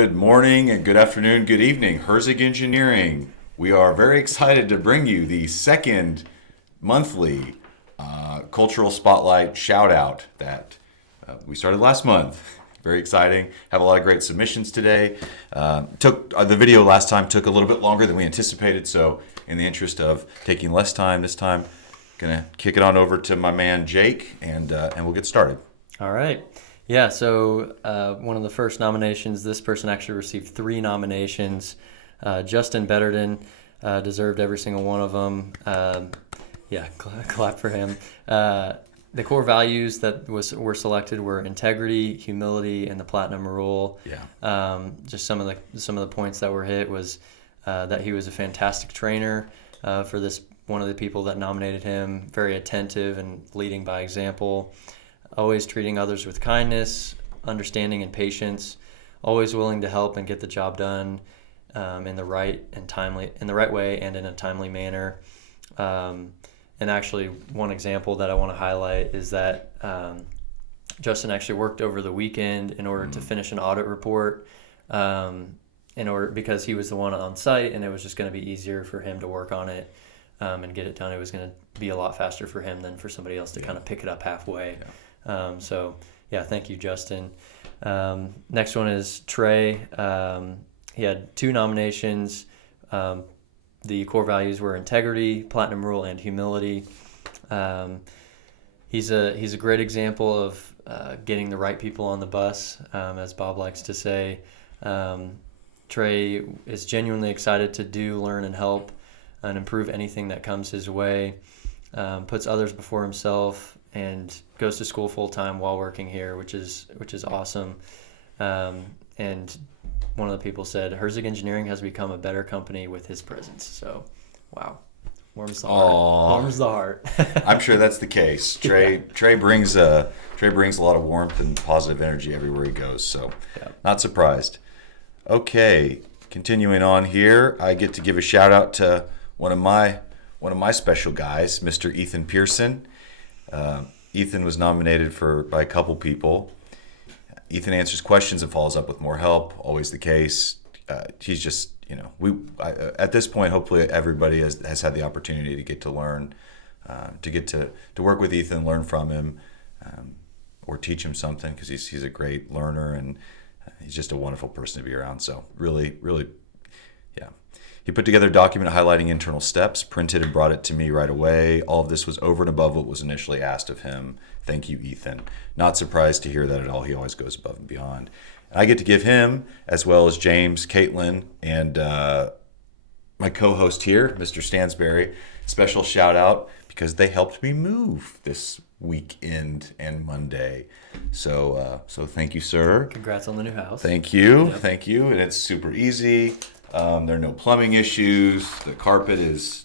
Good morning and good afternoon, good evening, Herzig Engineering. We are very excited to bring you the second monthly Cultural Spotlight shout out that we started last month. Very exciting. Have a lot of great submissions today. Took the video last time took a little bit longer than we anticipated, so in the interest of taking less time this time, gonna kick it on over to my man Jake, and we'll get started. All right. Yeah, so one of the first nominations, this person actually received 3 nominations. Justin Betterton deserved every single one of them. Yeah, clap for him. The core values that were selected were integrity, humility, and the platinum rule. Yeah. Just some of the points that were hit was that he was a fantastic trainer for this one of the people that nominated him, very attentive and leading by example. Always treating others with kindness, understanding, and patience. Always willing to help and get the job done in the right way and in a timely manner. And actually, one example that I want to highlight is that Justin actually worked over the weekend in order to finish an audit report. Because he was the one on site, and it was just going to be easier for him to work on it and get it done. It was going to be a lot faster for him than for somebody else to kind of pick it up halfway. Yeah. Thank you, Justin. Next one is Trey. He had 2 nominations. The core values were integrity, platinum rule, and humility. He's a great example of getting the right people on the bus, as Bob likes to say. Trey is genuinely excited to do, learn, and help and improve anything that comes his way. Puts others before himself and goes to school full time while working here, which is awesome. And one of the people said, Herzig Engineering has become a better company with his presence. So, wow, warms the heart. Warms the heart. I'm sure that's the case. Trey brings a lot of warmth and positive energy everywhere he goes. So, Not surprised. Okay, continuing on here, I get to give a shout out to one of my special guys, Mr. Ethan Pearson. Ethan was nominated by a couple people. Ethan answers questions and follows up with more help. Always the case. He's just, at this point, hopefully everybody has had the opportunity to get to learn, to get to work with Ethan, learn from him, or teach him something, because he's a great learner and he's just a wonderful person to be around. So really, really, yeah. He put together a document highlighting internal steps, printed and brought it to me right away. All of this was over and above what was initially asked of him. Thank you, Ethan. Not surprised to hear that at all. He always goes above and beyond. And I get to give him, as well as James, Caitlin, and my co-host here, Mr. Stansberry, special shout out because they helped me move this weekend and Monday. So thank you, sir. Congrats on the new house. Thank you. Yep. Thank you. And it's super easy. There are no plumbing issues. The carpet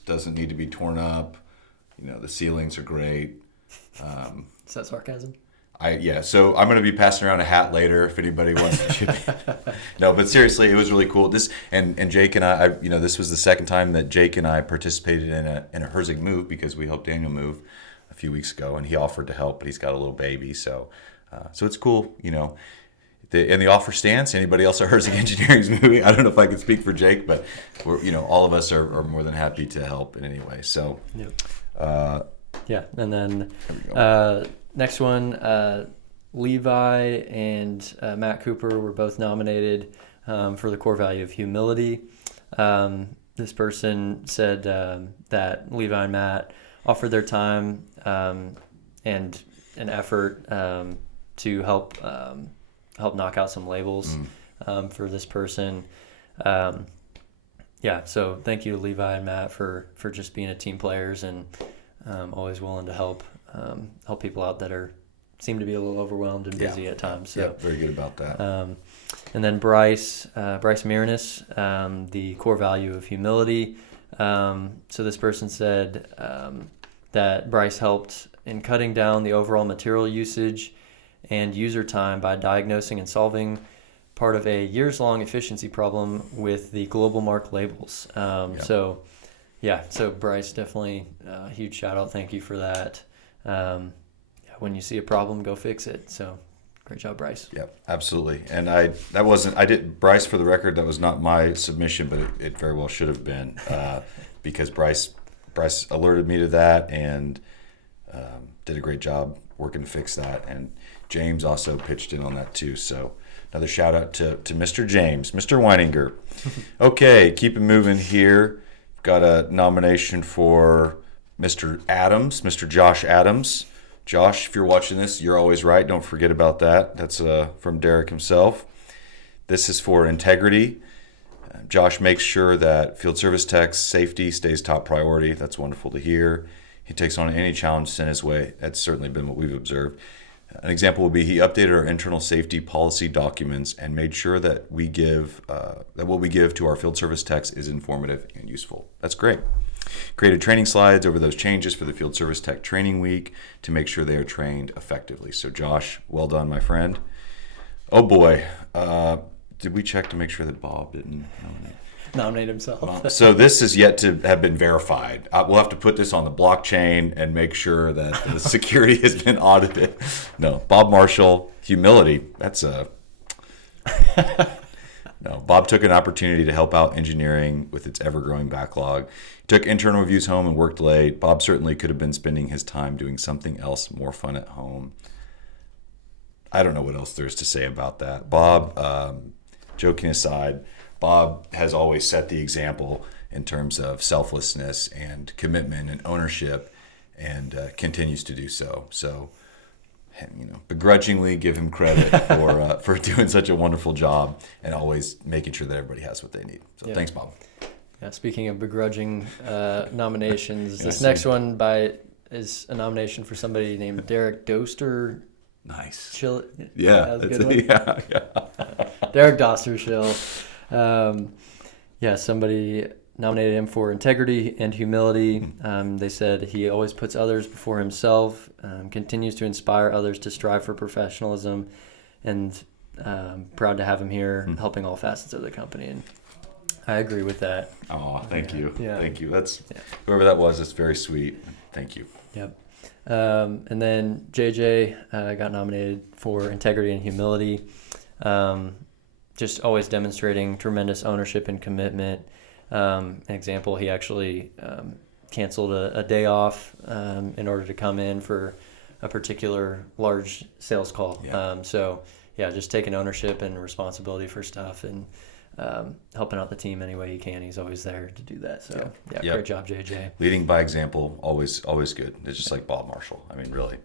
doesn't need to be torn up. The ceilings are great. Is that sarcasm? So I'm going to be passing around a hat later if anybody wants to chip in. No, but seriously, it was really cool. This and Jake and I, this was the second time that Jake and I participated in a Herzig move, because we helped Daniel move a few weeks ago, and he offered to help, but he's got a little baby, so it's cool, the offer stands. Anybody else at Herzig Engineering is moving. I don't know if I can speak for Jake, but we're, all of us are more than happy to help in any way. So, and then next one, Levi and Matt Cooper were both nominated for the core value of humility. This person said that Levi and Matt offered their time and an effort to help knock out some labels for this person. So thank you to Levi and Matt for just being a team players and always willing to help people out that seem to be a little overwhelmed and busy at times. So very good about that. And then Bryce Marinas, the core value of humility. So this person said that Bryce helped in cutting down the overall material usage and user time by diagnosing and solving part of a years-long efficiency problem with the global mark labels. So Bryce, definitely a huge shout out. Thank you for that. When you see a problem, go fix it. So Great job, Bryce. Yep, absolutely. And I did Bryce, for the record, that was not my submission, but it very well should have been, because Bryce alerted me to that and did a great job working to fix that. And James also pitched in on that too. So another shout out to Mr. James, Mr. Weininger. Okay, keep it moving here. Got a nomination for Mr. Adams, Mr. Josh Adams. Josh, if you're watching this, you're always right. Don't forget about that. That's from Derek himself. This is for integrity. Josh makes sure that field service techs' safety stays top priority. That's wonderful to hear. He takes on any challenge sent his way. That's certainly been what we've observed. An example would be he updated our internal safety policy documents and made sure that that what we give to our field service techs is informative and useful. That's great. Created training slides over those changes for the field service tech training week to make sure they are trained effectively. So Josh, well done, my friend. Oh boy, did we check to make sure that Bob didn't Nominate himself. So this is yet to have been verified. We'll have to put this on the blockchain and make sure that the security has been audited. No, Bob Marshall, humility. That's a... No, Bob took an opportunity to help out engineering with its ever-growing backlog. He took internal reviews home and worked late. Bob certainly could have been spending his time doing something else more fun at home. I don't know what else there's to say about that. Bob, joking aside, Bob has always set the example in terms of selflessness and commitment and ownership, and continues to do so. So, begrudgingly give him credit for doing such a wonderful job and always making sure that everybody has what they need. So thanks, Bob. Yeah, speaking of begrudging nominations, this next one is a nomination for somebody named Derek Doster. Nice. Yeah, that was a good one. Yeah. Derek Dostershill. Somebody nominated him for integrity and humility. They said he always puts others before himself, continues to inspire others to strive for professionalism, and proud to have him here helping all facets of the company. And I agree with that. Oh, thank you. Yeah. Thank you. That's whoever that was. It's very sweet. Thank you. Yep. And then JJ got nominated for integrity and humility. Just always demonstrating tremendous ownership and commitment. An example, he actually canceled a day off in order to come in for a particular large sales call. Yeah. Just taking ownership and responsibility for stuff and helping out the team any way he can. He's always there to do that. So, great job, JJ. Leading by example, always good. It's just like Bob Marshall. I mean, really.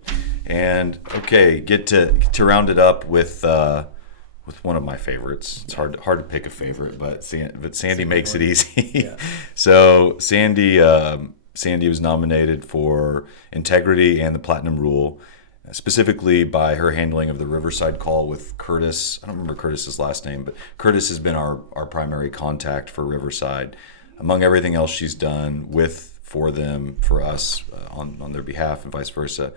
And, okay, get to round it up with one of my favorites. It's hard to pick a favorite, but Sandy makes it easy. Yeah. So Sandy was nominated for integrity and the Platinum Rule, specifically by her handling of the Riverside call with Curtis. I don't remember Curtis's last name, but Curtis has been our primary contact for Riverside. Among everything else she's done for them, for us, on their behalf, and vice versa.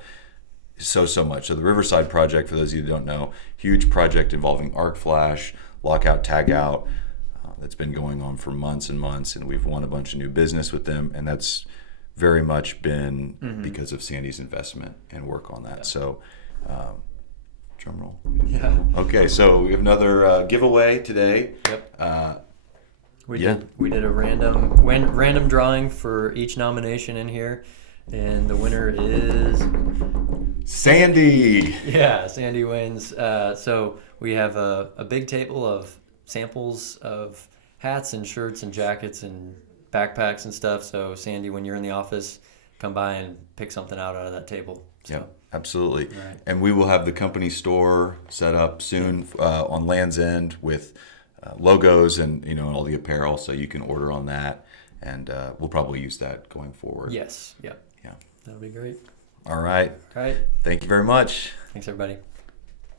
So much. So the Riverside project, for those of you who don't know, huge project involving arc flash, lockout, tagout, that's been going on for months and months, and we've won a bunch of new business with them, and that's very much been because of Sandy's investment and work on that. Yeah. So, drum roll. Yeah. Okay, so we have another giveaway today. Yep. We did a random drawing for each nomination in here. And the winner is Sandy. Yeah, Sandy wins. So we have a big table of samples of hats and shirts and jackets and backpacks and stuff. So Sandy, when you're in the office, come by and pick something out of that table. So. Yeah, absolutely. Right. And we will have the company store set up soon on Land's End with logos and all the apparel, so you can order on that. And we'll probably use that going forward. Yes. Yeah. Yeah. That'll be great. All right. All right. Thank you very much. Thanks, everybody.